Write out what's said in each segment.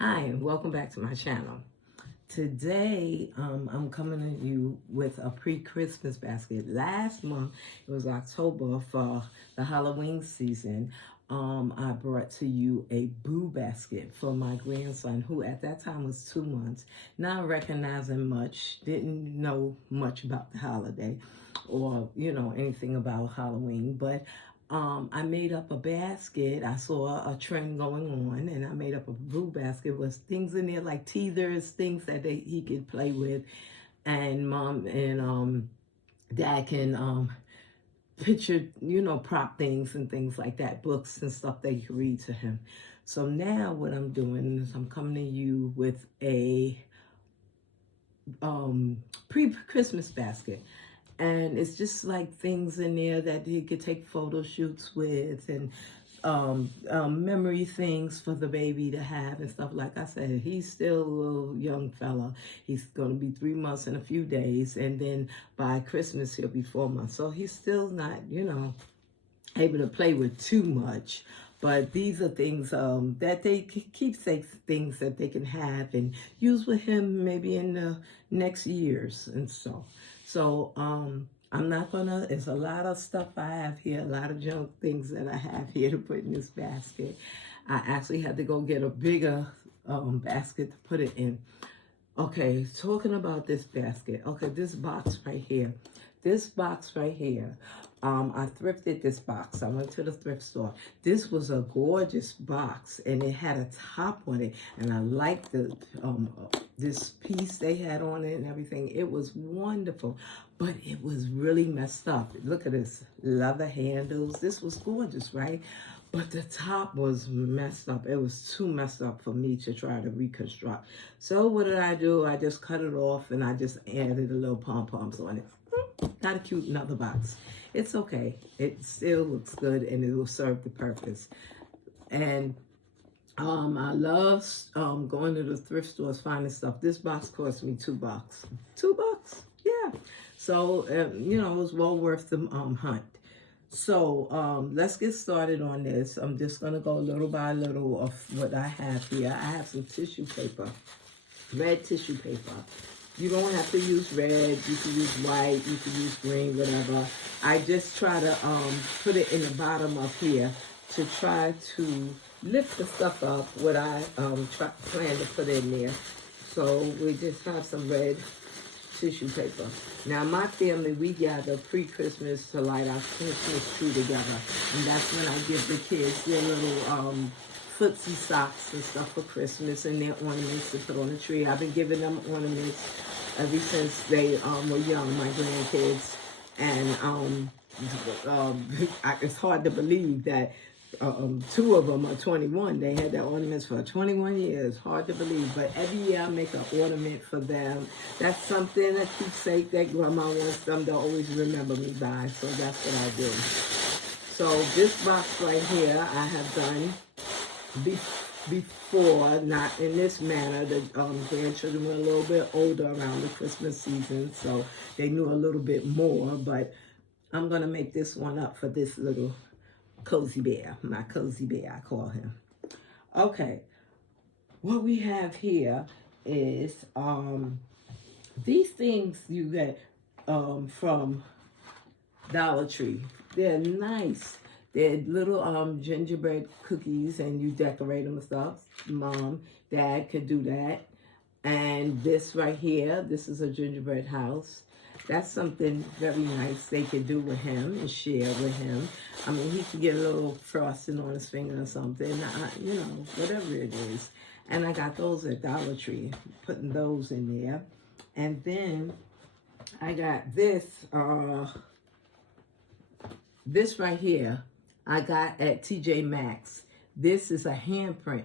Hi, and welcome back to my channel. Today, I'm coming to you with a pre-Christmas basket. Last month, it was October for the Halloween season. I brought to you a boo basket for my grandson, who at that time was 2 months, not recognizing much, didn't know much about the holiday or, anything about Halloween, but I made up a basket. I saw a trend going on, and I made up a boo basket with things in there like teethers, things that he could play with, and mom and dad can picture, prop things and things like that, books and stuff that you can read to him. So now what I'm doing is I'm coming to you with a pre-Christmas basket. And it's just like things in there that he could take photo shoots with, and memory things for the baby to have and stuff. Like I said, he's still a little young fella. He's going to be 3 months in a few days, and then by Christmas he'll be 4 months. So he's still not, able to play with too much. But these are things that they keepsakes, things that they can have and use with him maybe in the next years and so. So I'm not gonna, there's a lot of stuff I have here, a lot of junk things that I have here to put in this basket. I actually had to go get a bigger basket to put it in. Okay, talking about this basket. Okay, this box right here. This box right here. I thrifted this box. I went to the thrift store. This was a gorgeous box, and it had a top on it, and I liked the this piece they had on it and everything. It was wonderful, but it was really messed up. Look at this, leather handles. This was gorgeous, right? But the top was messed up. It was too messed up for me to try to reconstruct. So what did I do? I just cut it off, and I just added a little pom-poms on it. Not a cute another box. It's okay. It still looks good, and it will serve the purpose. And I love going to the thrift stores, finding stuff. This box cost me $2. $2? Yeah. So, it was well worth the hunt. So let's get started on this. I'm just going to go little by little of what I have here. I have some tissue paper, red tissue paper. You don't have to use red. You can use white. You can use green, whatever. I just try to put it in the bottom up here to try to lift the stuff up, what I plan to put in there. So we just have some red tissue paper. Now, my family, we gather pre-Christmas to light our Christmas tree together. And that's when I give the kids their little footsie socks and stuff for Christmas, and their ornaments to put on the tree. I've been giving them ornaments ever since they were young, my grandkids. And it's hard to believe that 2 of them are 21. They had their ornaments for 21 years. Hard to believe. But every year I make an ornament for them. That's something, a keepsake that Grandma wants them to always remember me by. So that's what I do. So this box right here I have done before, not in this manner. The grandchildren were a little bit older around the Christmas season, so they knew a little bit more. But I'm going to make this one up for this little cozy bear, my cozy bear, I call him. Okay, what we have here is these things you get from Dollar Tree. They're nice. They're little gingerbread cookies, and you decorate them and stuff. Mom, Dad could do that. And this right here, this is a gingerbread house. That's something very nice they could do with him and share with him. I mean, he could get a little frosting on his finger or something, whatever it is. And I got those at Dollar Tree, putting those in there. And then I got this, this right here, I got at TJ Maxx. This is a handprint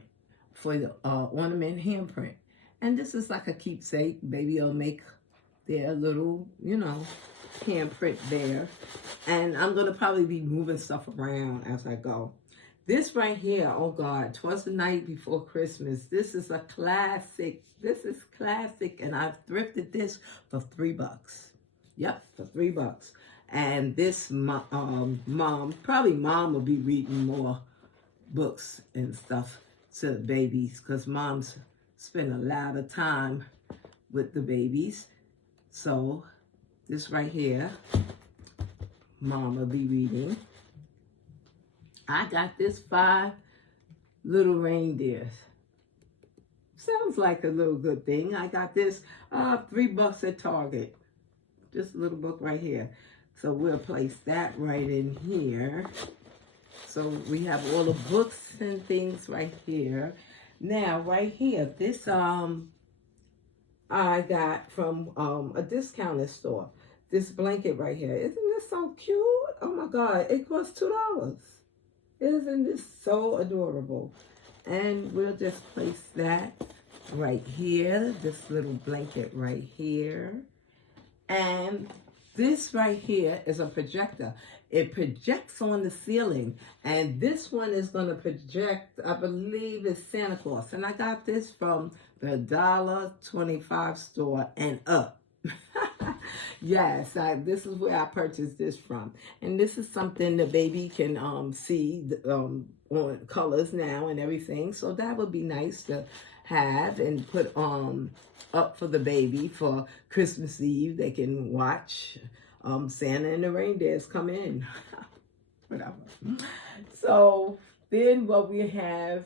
for the ornament handprint. And this is like a keepsake. Baby will make their little, handprint there. And I'm going to probably be moving stuff around as I go. This right here, oh God, 'twas the night before Christmas. This is a classic. This is classic. And I've thrifted this for $3. Yep, for $3. And this mom, probably mom will be reading more books and stuff to the babies, because moms spend a lot of time with the babies. So this right here, mom will be reading. I got this 5 little reindeers. Sounds like a little good thing. I got this $3 at Target. This little book right here. So we'll place that right in here. So we have all the books and things right here. Now, right here, this I got from a discounted store. This blanket right here. Isn't this so cute? Oh my God, it costs $2. Isn't this so adorable? And we'll just place that right here. This little blanket right here. And this right here is a projector. It projects on the ceiling. And this one is going to project, I believe it's Santa Claus. And I got this from the $1.25 store and up. Yes, this is where I purchased this from. And this is something the baby can see on colors now and everything. So that would be nice to have and put up for the baby for Christmas Eve. They can watch Santa and the reindeers come in. Whatever. So then what we have,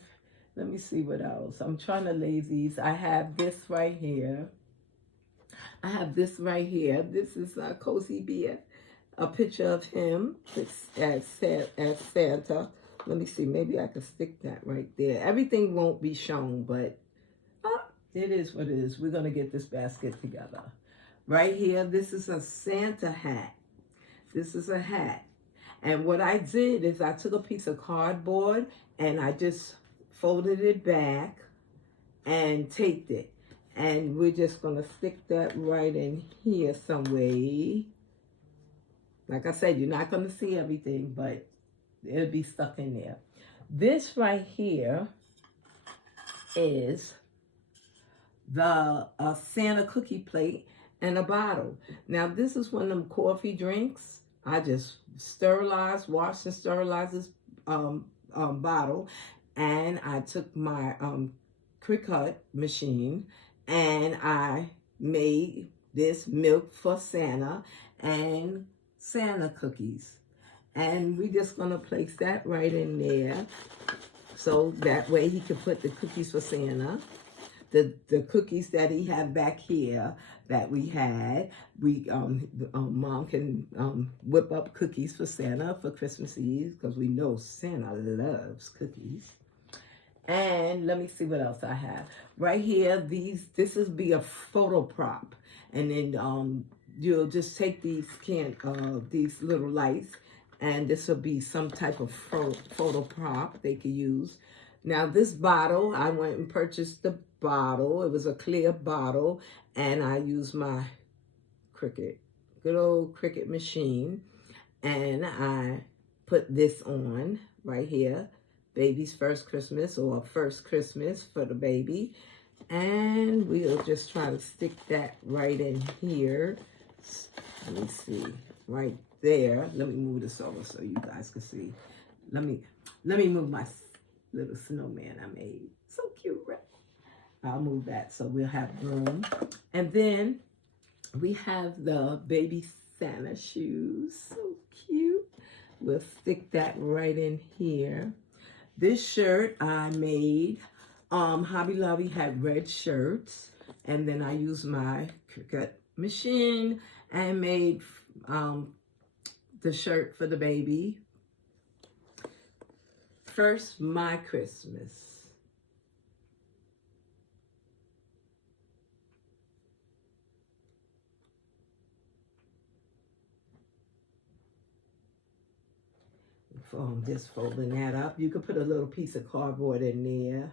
let me see what else. I'm trying to lay these. I have this right here. I have this right here. This is a Cozy Bear. A picture of him as Santa. Let me see. Maybe I can stick that right there. Everything won't be shown, but it is what it is. We're going to get this basket together. Right here, this is a Santa hat. This is a hat. And what I did is I took a piece of cardboard and I just folded it back and taped it. And we're just going to stick that right in here some way. Like I said, you're not going to see everything, but it'll be stuck in there. This right here is the Santa cookie plate and a bottle. Now, this is one of them coffee drinks. I just wash and sterilize this bottle. And I took my Quick Cut machine and I made this milk for Santa and Santa cookies. And we're just going to place that right in there. So that way he can put the cookies for Santa. The cookies that he had back here that we had, Mom can whip up cookies for Santa for Christmas Eve because we know Santa loves cookies. And let me see what else I have. Right here, this will be a photo prop. And then you'll just take these little lights, and this will be some type of photo prop they could use. Now this bottle, I went and purchased the bottle. It was a clear bottle, and I used my good old Cricut machine, and I put this on right here. Baby's first Christmas, or first Christmas for the baby. And we'll just try to stick that right in here. Let me see, right there. Let me move this over so you guys can see. Let me move my little snowman I made. So cute, right? I'll move that so we'll have room. And then we have the baby Santa shoes. So cute. We'll stick that right in here. This shirt I made, Hobby Lobby had red shirts, and then I used my Cricut machine and made the shirt for the baby. First, my Christmas. Just folding that up. You could put a little piece of cardboard in there.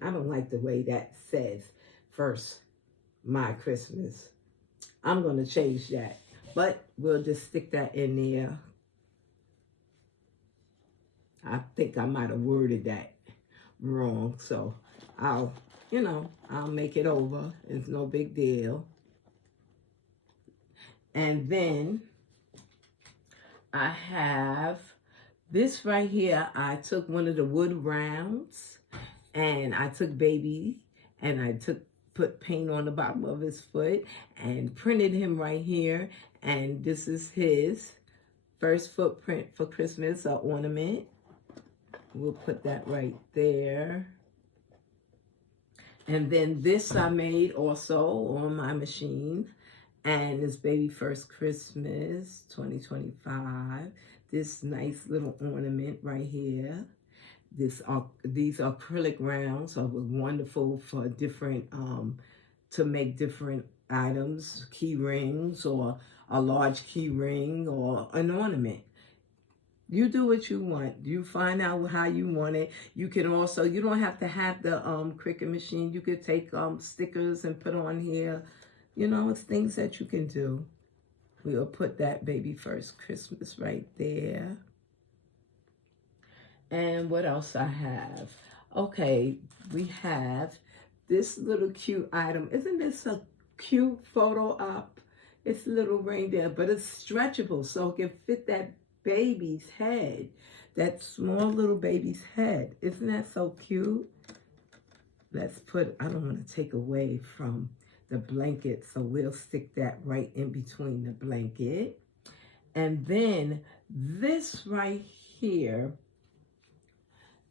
I don't like the way that says first my Christmas. I'm going to change that, but we'll just stick that in there. I think I might have worded that wrong, so I'll make it over. It's no big deal. And then I have This right here, I took one of the wood rounds, and I took baby, and put paint on the bottom of his foot and printed him right here. And this is his first footprint for Christmas, an ornament. We'll put that right there. And then this I made also on my machine. And it's baby first Christmas 2025. This nice little ornament right here. These acrylic rounds are wonderful for different, to make different items, key rings or a large key ring or an ornament. You do what you want. You find out how you want it. You can also, you don't have to have the Cricut machine. You could take stickers and put on here. You know, it's things that you can do. We'll put that baby first Christmas right there. And what else I have? Okay, we have this little cute item. Isn't this a cute photo op? It's a little reindeer, but it's stretchable, so it can fit that baby's head, that small little baby's head. Isn't that so cute? Let's put, I don't want to take away from the blanket, so we'll stick that right in between the blanket. And then this right here,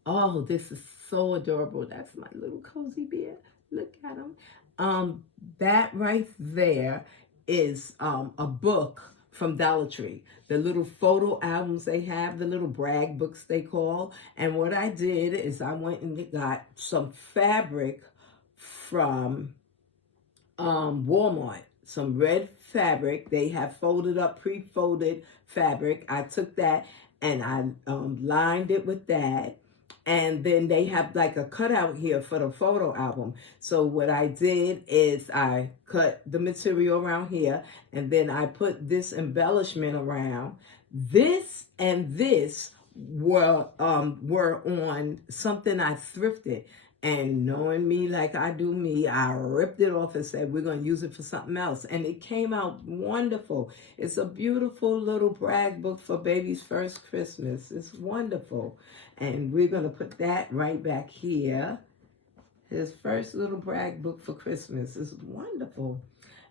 oh, this is so adorable. That's my little cozy bear. Look at him. That right there is a book from Dollar Tree. The little photo albums they have, the little brag books they call. And what I did is I went and got some fabric from Walmart. Some red fabric. They have folded up, pre-folded fabric. I took that and I lined it with that. And then they have like a cutout here for the photo album. So what I did is I cut the material around here, and then I put this embellishment around. This and this were on something I thrifted. And knowing me like I do me, I ripped it off and said, we're going to use it for something else. And it came out wonderful. It's a beautiful little brag book for baby's first Christmas. It's wonderful. And we're going to put that right back here. His first little brag book for Christmas is wonderful.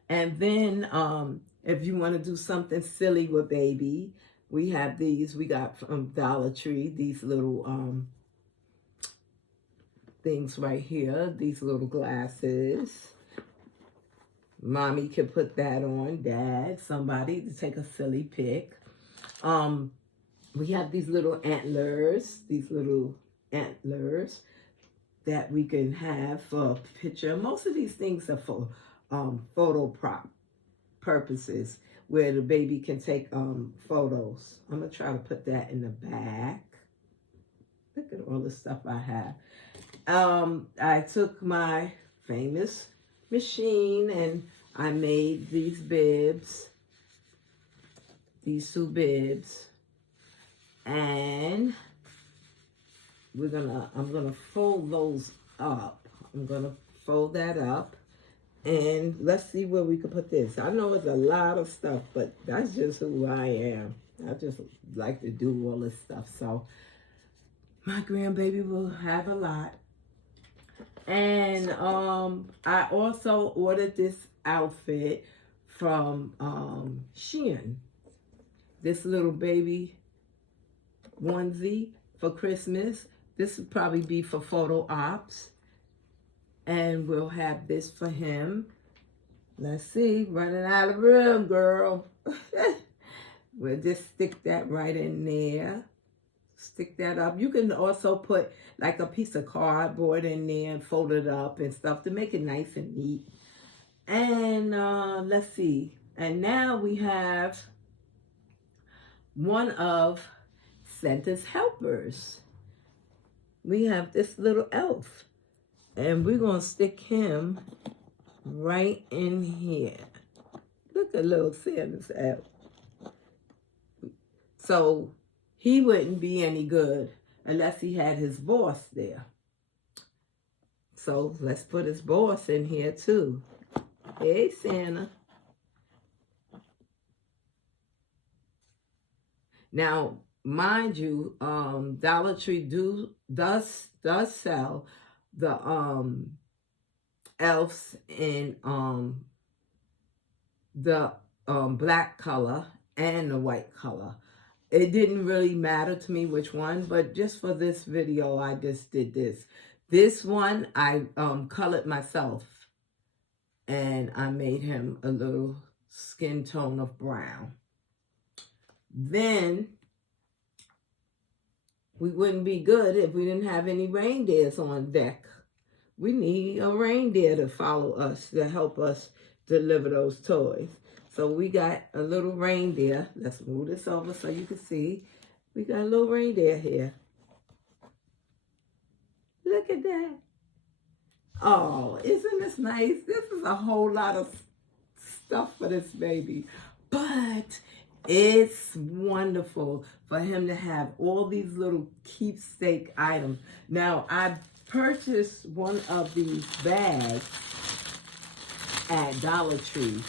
And then if you want to do something silly with baby, we have these. We got from Dollar Tree, these little things right here, these little glasses. Mommy can put that on, dad, somebody to take a silly pic. We have these little antlers that we can have for a picture. Most of these things are for photo prop purposes, where the baby can take photos. I'm gonna try to put that in the back. Look at all the stuff I have. I took my famous machine and I made these bibs, these two bibs, and I'm gonna fold those up. I'm gonna fold that up, and let's see where we can put this. I know it's a lot of stuff, but that's just who I am. I just like to do all this stuff, so my grandbaby will have a lot. And I also ordered this outfit from Shein. This little baby onesie for Christmas. This would probably be for photo ops. And we'll have this for him. Let's see, running out of room, girl. We'll just stick that right in there. Stick that up. You can also put like a piece of cardboard in there and fold it up and stuff to make it nice and neat. And let's see. And now we have one of Santa's helpers. We have this little elf. And we're going to stick him right in here. Look at little Santa's elf. So he wouldn't be any good unless he had his boss there. So let's put his boss in here too. Hey, Santa. Now, mind you, Dollar Tree does sell the elves in the black color and the white color. It didn't really matter to me which one, but just for this video, I just did this. This one I colored myself, and I made him a little skin tone of brown. Then we wouldn't be good if we didn't have any reindeers on deck. We need a reindeer to follow us, to help us deliver those toys. So we got a little reindeer. Let's move this over so you can see. We got a little reindeer here. Look at that. Oh, isn't this nice? This is a whole lot of stuff for this baby. But it's wonderful for him to have all these little keepsake items. Now, I purchased one of these bags at Dollar Tree.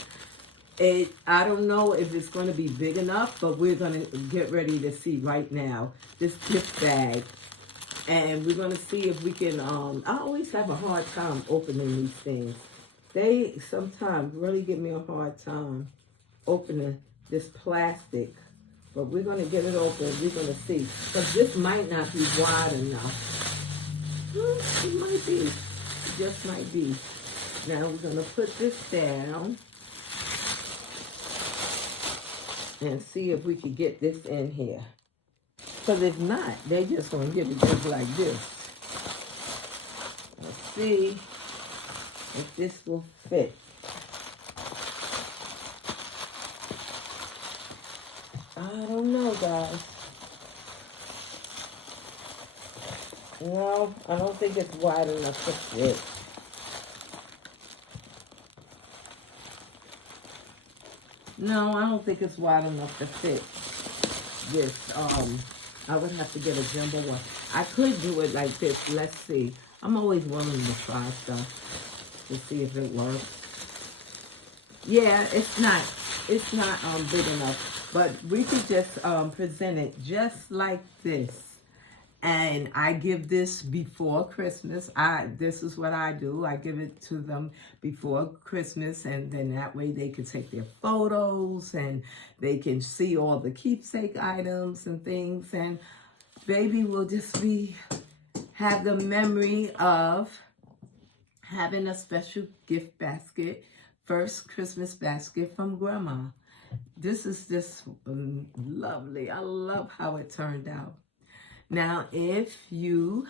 I don't know if it's going to be big enough, but we're going to get ready to see right now this gift bag. And we're going to see if we can, I always have a hard time opening these things. They sometimes really give me a hard time opening this plastic. But we're going to get it open. We're going to see. Because this might not be wide enough. It might be. It just might be. Now we're going to put this down and see if we can get this in here. Because if not, they just going to get it just like this. Let's see if this will fit. I don't know, guys. No, I don't think it's wide enough to fit. No, I don't think it's wide enough to fit this. I would have to get a jumbo one. I could do it like this. Let's see. I'm always willing to try stuff to see if it works. Yeah, it's not big enough, but we could just present it just like this. And I give this before Christmas. This is what I do. I give it to them before Christmas, and then that way they can take their photos and they can see all the keepsake items and things. And baby will just have the memory of having a special gift basket, first Christmas basket from Grandma. This is just lovely. I love how it turned out. Now, if you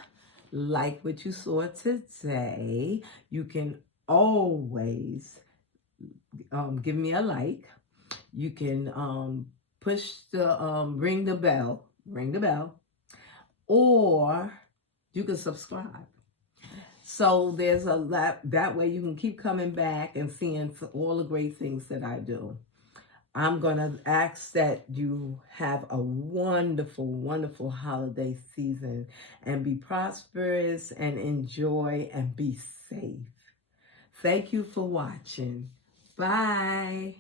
like what you saw today, you can always give me a like. You can push the ring the bell, or you can subscribe. So there's a lot, that way you can keep coming back and seeing all the great things that I do. I'm going to ask that you have a wonderful, wonderful holiday season and be prosperous and enjoy and be safe. Thank you for watching. Bye.